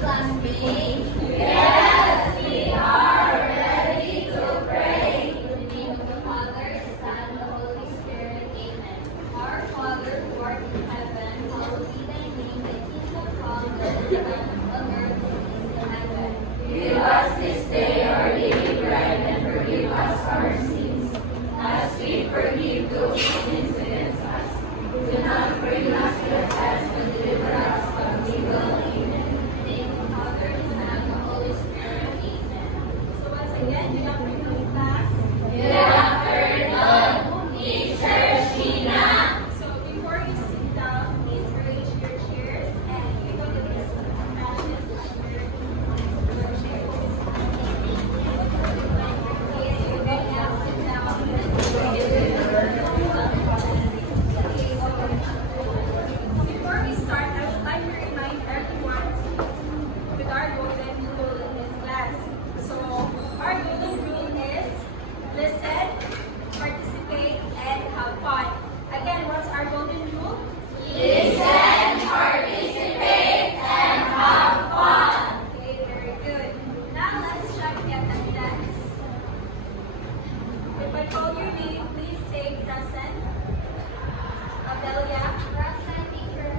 classmates. Yes, we are ready to pray. In the name of the Father, the Son, and the Holy Spirit. Amen. Our Father, who art in heaven, hallowed be thy name. Thy kingdom come, thy will be done on earth as it is in heaven. Give us this day our daily bread, and forgive us our sins, as we forgive those who sin against us. Do not bring us to the test, but deliver us from evil. Amen. In the name of the Father, the Son, and the Holy Spirit. Amen. So once again, good afternoon, class. Good afternoon, Teacher Sheena. So before you sit down, please arrange your chairs and pick up the list of matches under your chairs. Okay, so you can now sit down. Before we start, I would like to remind everyone with our golden rule in this class. So our golden rule is listen, participate, and have fun. Again, what's our golden rule? Listen, participate, and have fun. Okay, very good. Now let's check the attendance. If I call your name, please say present. Abelia. Present, teacher.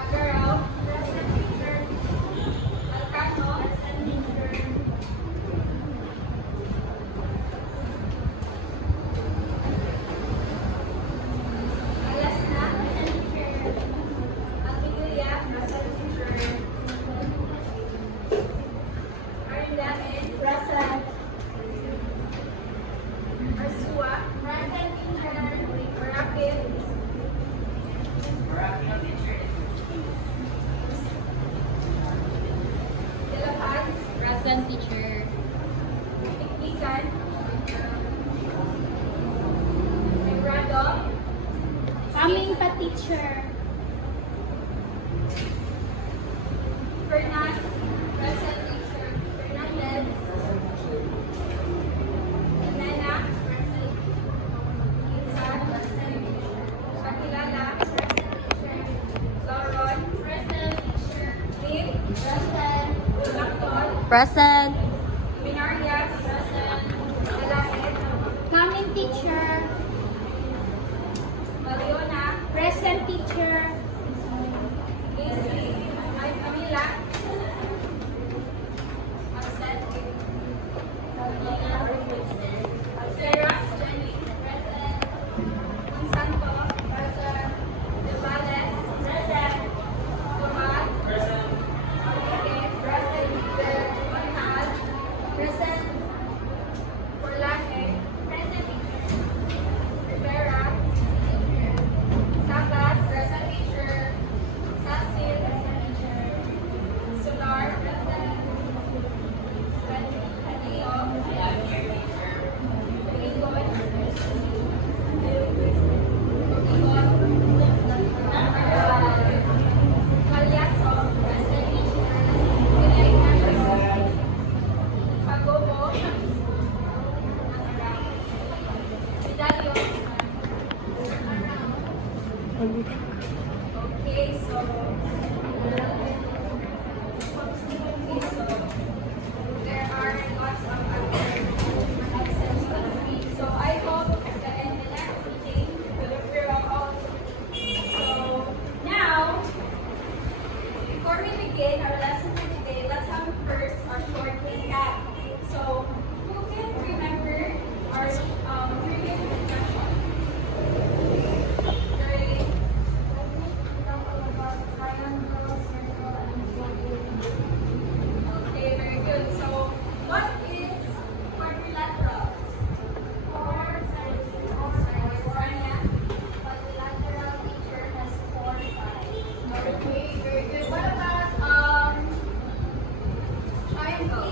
Agarao. Present, teacher. Alcano. Present, teacher. Alasna. Present, teacher. Alpigulia. Present, teacher. Arindamin. Present. Arsua. Present, teacher. Marapit. De La Paz. Present, teacher. Tiknikan. Negrado. Coming pa, teacher. Fernand. Present, teacher. Fernandez. Elena. Present. Insan. Present. Shakilala. Present, teacher. Lauron. Present, teacher. Lim. Present. Lacton. Present. Minarias. Present. Alaed. Coming, teacher. Maliona. Present, teacher. Casey. Ay, Camila. Absent. Alceras. Jenny. Present. Monsanto. Present. Devales. Present. Tomad. Present. Enrique. Present. Montal. Present. Porlaje. Present. Rivera. Sabas. Present, teacher. Sasil. Present, teacher. Solar. Present. Canio. Baligon. Palyaso. Present, teacher. Pinay. Pagobo. Vidalio. Okay, so there are lots of absence last week. So I hope that in the next meeting we're all. So now, before we begin our lesson for today, let's have first a short recap. So who can remember our previous discussion? During okay, very good. So, what is quadrilaterals? Quadrilateral feature has 4 sides. Okay, very good. What about triangle?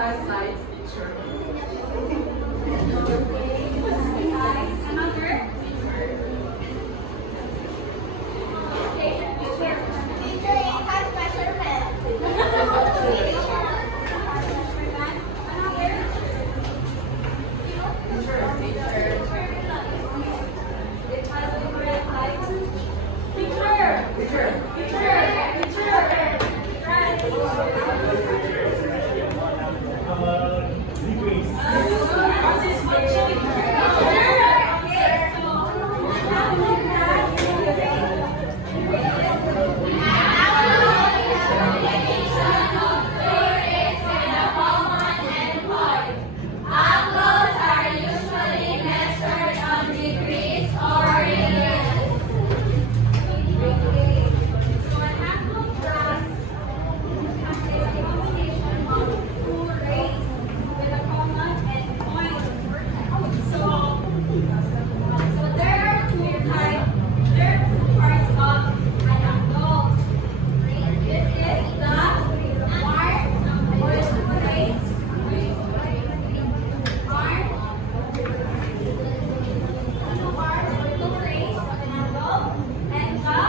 has sides, teacher. Another? Okay, teacher. Teacher, it has measurement. Angles are usually measured on degrees or radians. So an angle graph is a combination of two rays with a common endpoint. So there are two parts of an angle. This is the arc or two rays. Arc. Two parts or two rays of an angle and the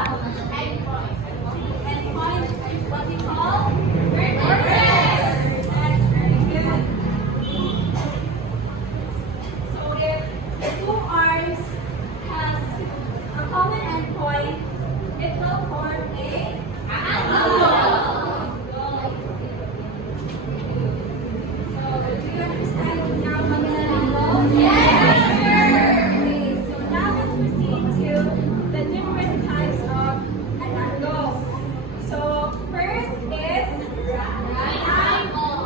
endpoint, what we call vertex. That's very good. So if the two arms has a common endpoint, it will form a angle. So do you understand now what is an angle? Yes. Okay, so now let's proceed to the different types of an angle. So first is right angle.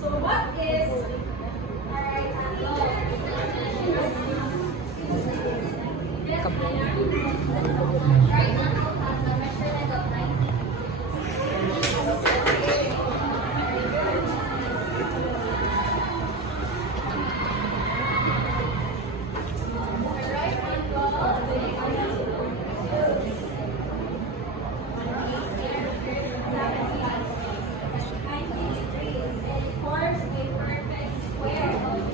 So what is a right angle? Yes, Maya? Right angle has a measurement of 90. Right forms a perfect square.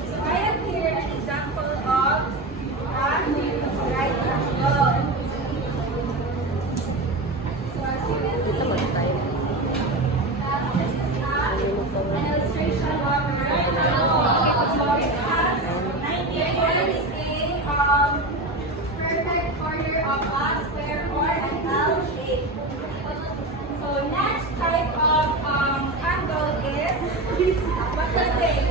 So I have here an example of a right angle. So as you can see, this is an illustration of a right angle. So it has a perfect corner of a square or an L shape. So next type of angle is what do you think?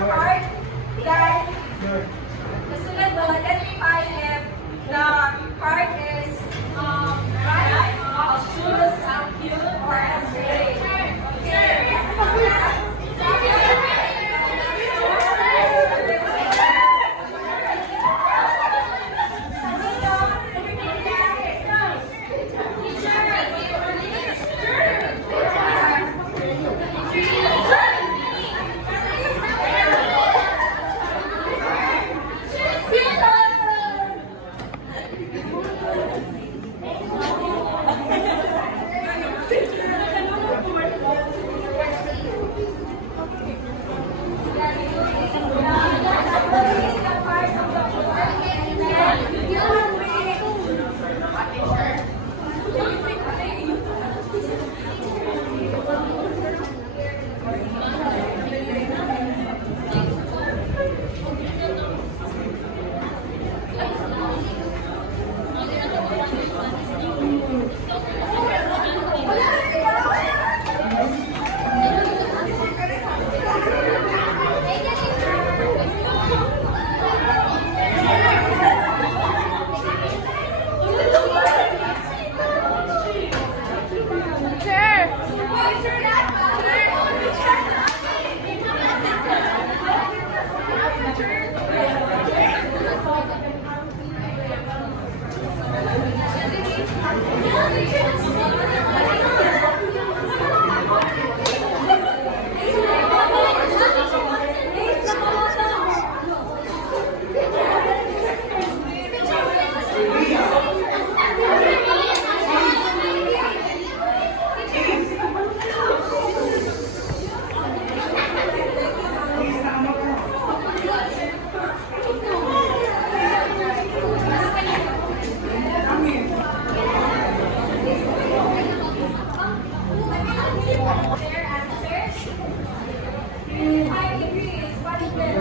part, then kasunod mo, identify if the part is right, shoes, cute, or straight. Their answers. 5 degrees. What is it?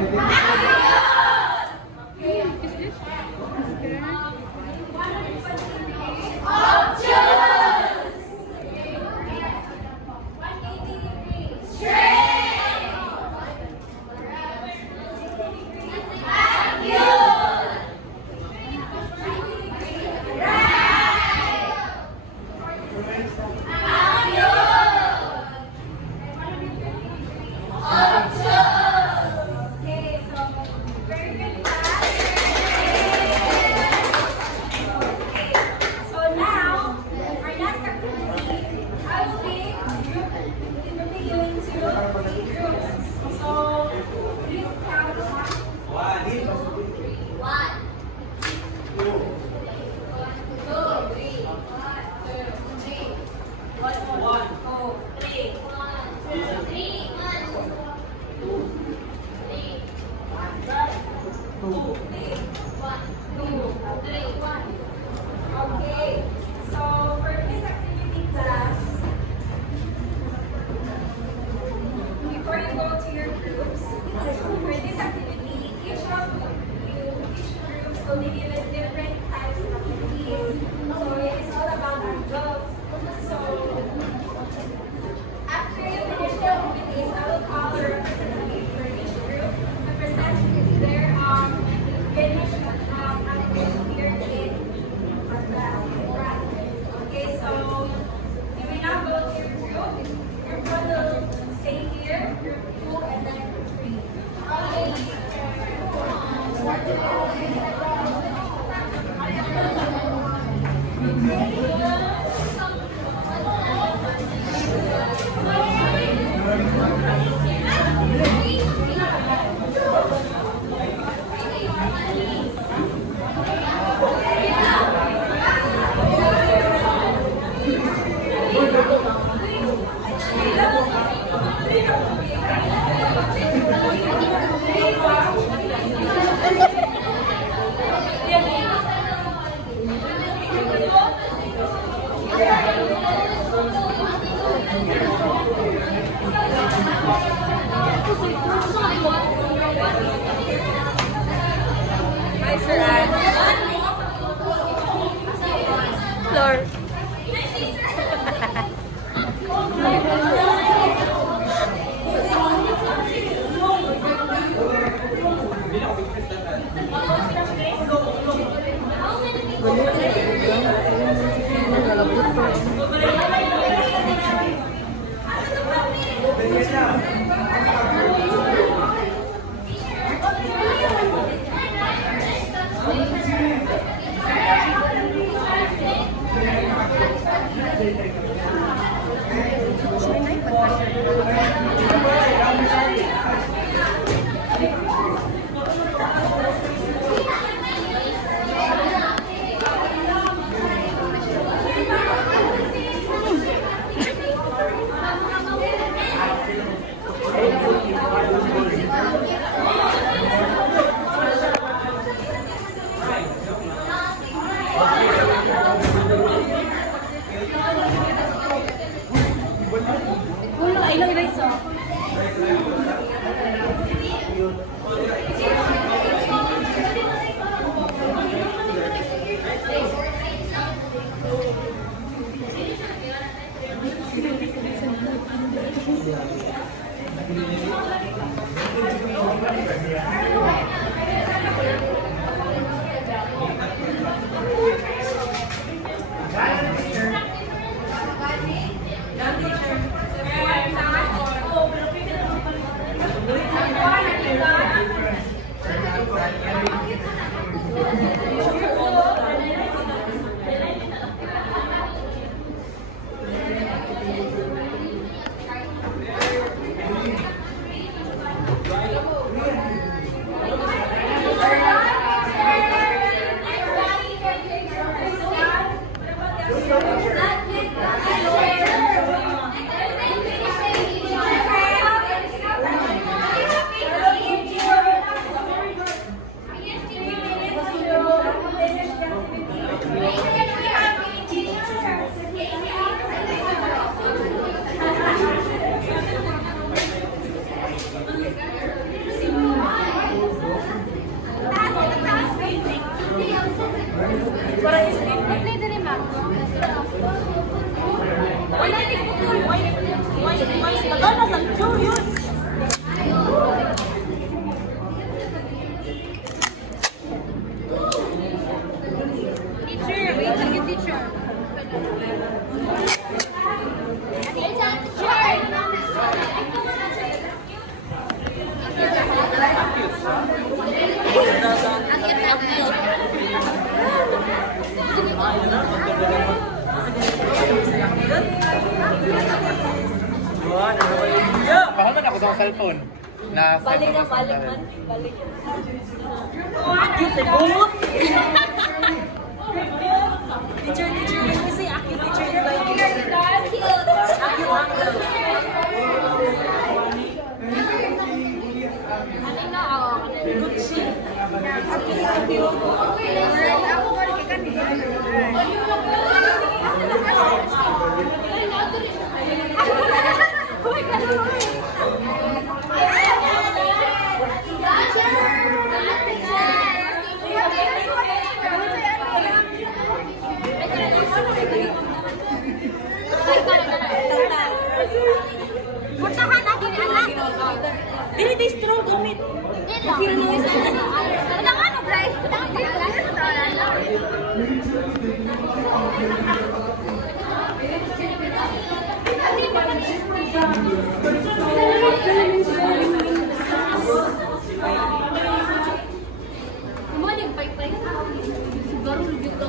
Okay. 120 degrees. 180 degrees. 60 degrees. 90 degrees. Okay, so very good class. Okay, so now our next activity, I will be dividing you into 3 groups. So please count 1, 2, 3. 1, 2, 3. 1, 2, 3. 1, 2, 3. Okay, so for this activity class, before you go to your groups, for this activity, each groups will be given different types of activities. So it is all about our goals. So after you finish the activities, I will call the representative for each group to present their finished activity here in our class. Okay, so you will now go to your group. Group 1 will stay here, group 2, and then group 3. Okay. ako sa cellphone. Na Balik na, balik man. Balik. Akit eh, bungot! Teacher, you say akit, teacher is like akit hanggang. Ano na ako? Gucci. Puntahan natin, anak. Dili, di straw gamit. Kira na isa. Puntahan ano, guys? Puntahan tayo. Kumali, pay-pay. Siguro, review ko.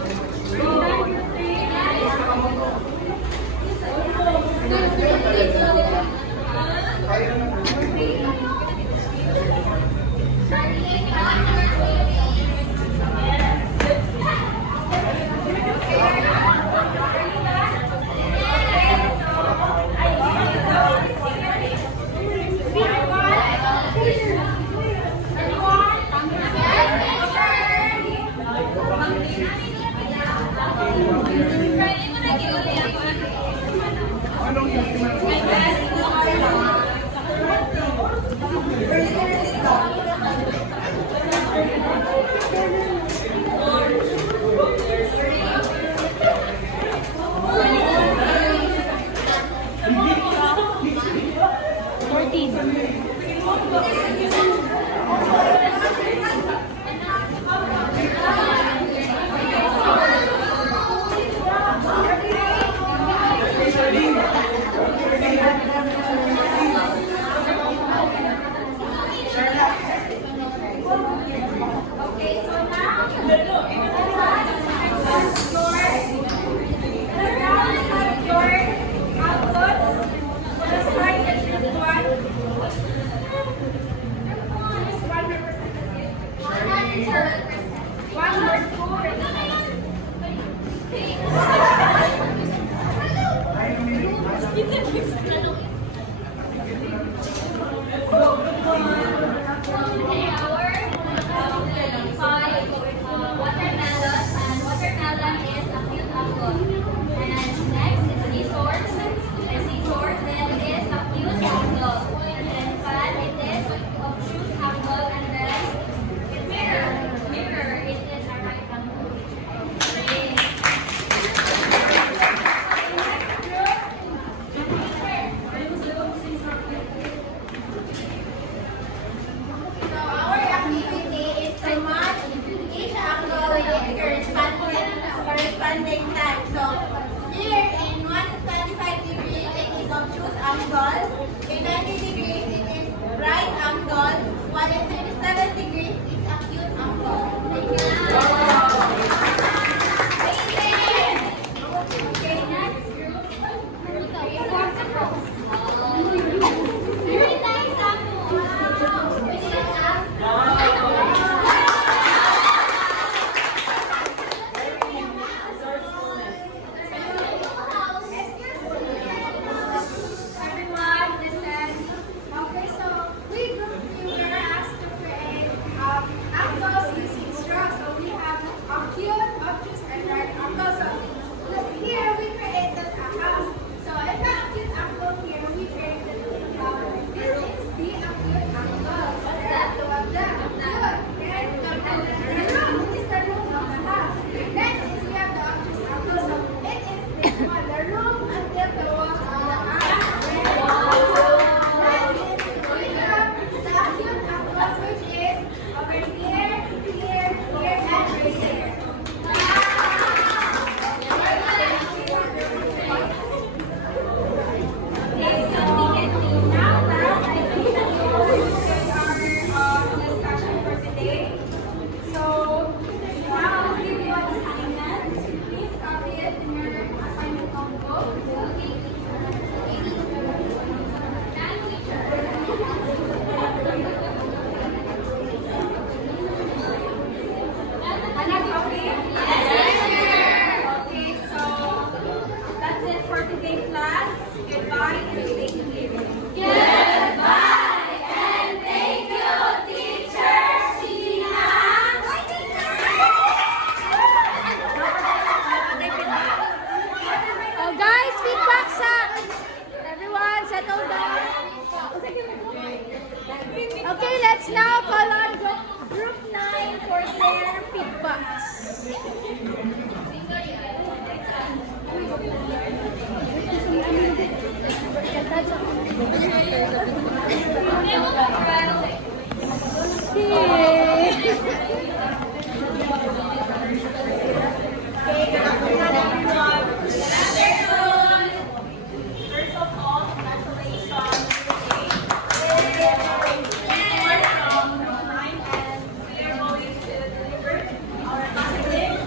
let's now call on group 9 for their feedbacks. First of all, congratulations today. We are from 9 and we are going to deliver our positive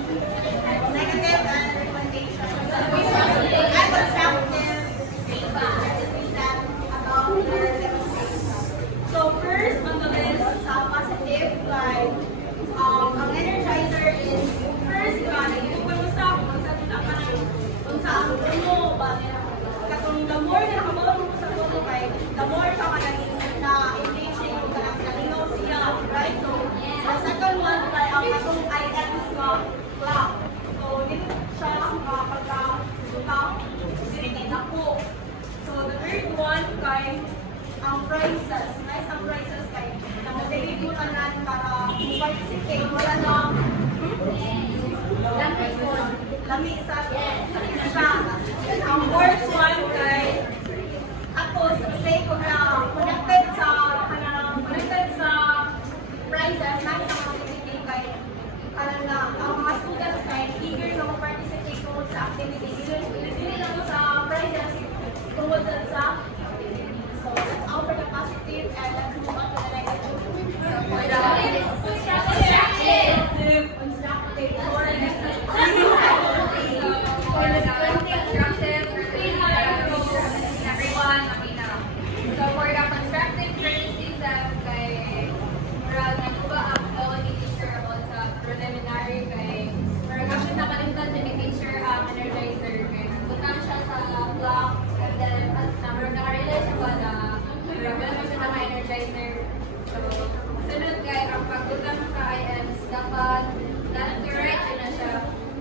and negative and recommendations and constructive feedback about their demonstration. So first on the list, sa positive, like, ang energizer is first, kumusta mo ba katong the more na nakabawal mo sa photo kay the more ka na-engaging ka na-lingaw siya, right? So, the second one kay ang katong items nga clock. So, dito siya pagka-utang, dito ako. So, the third one kay ang prices. Nice ang prices kay nag-deliver mo tanan para participate. Wala lang lami sa siya. Ang fourth one kay ako say ko na connected sa prizes na sa mga activity kay na ang mga students kay eager na mag-participate tungkol sa activity. Dili lang mo sa prizes tungkol sa activity. So let's all for the positive and let's move on to the negative. So for the constructive for the So for the constructive criticism kay moral na ko ba ang tawag ni teacher about sa preliminary kay parang kasi nakalimtan din ni teacher ang energizer kay butang siya sa clock and then at number naka-realize siya ba na parang wala pa siya naka-energizer. So sunod kay ang pagbutang sa IMs dapat na-direct na siya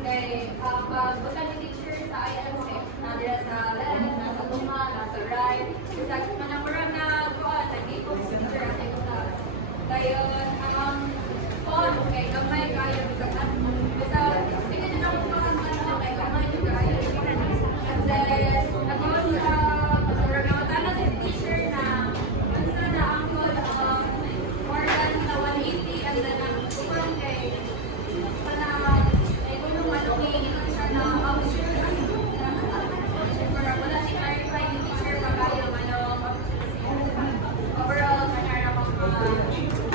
kay pagbutang ni teacher sa IMs kay nadira sa left, nasa luma, nasa right. Isa manamura na kuan nag-ipon si teacher at ito. Dayon ang phone kay gamay kayo basta sige na ako pa kay gamay kayo. And then nagkaroon sa pagkakataon na si teacher na basta na ang call more than sa 180 and then ang kupang kay sana ay kung manungin siya na sure wala si clarify ni teacher magayo overall kanara mga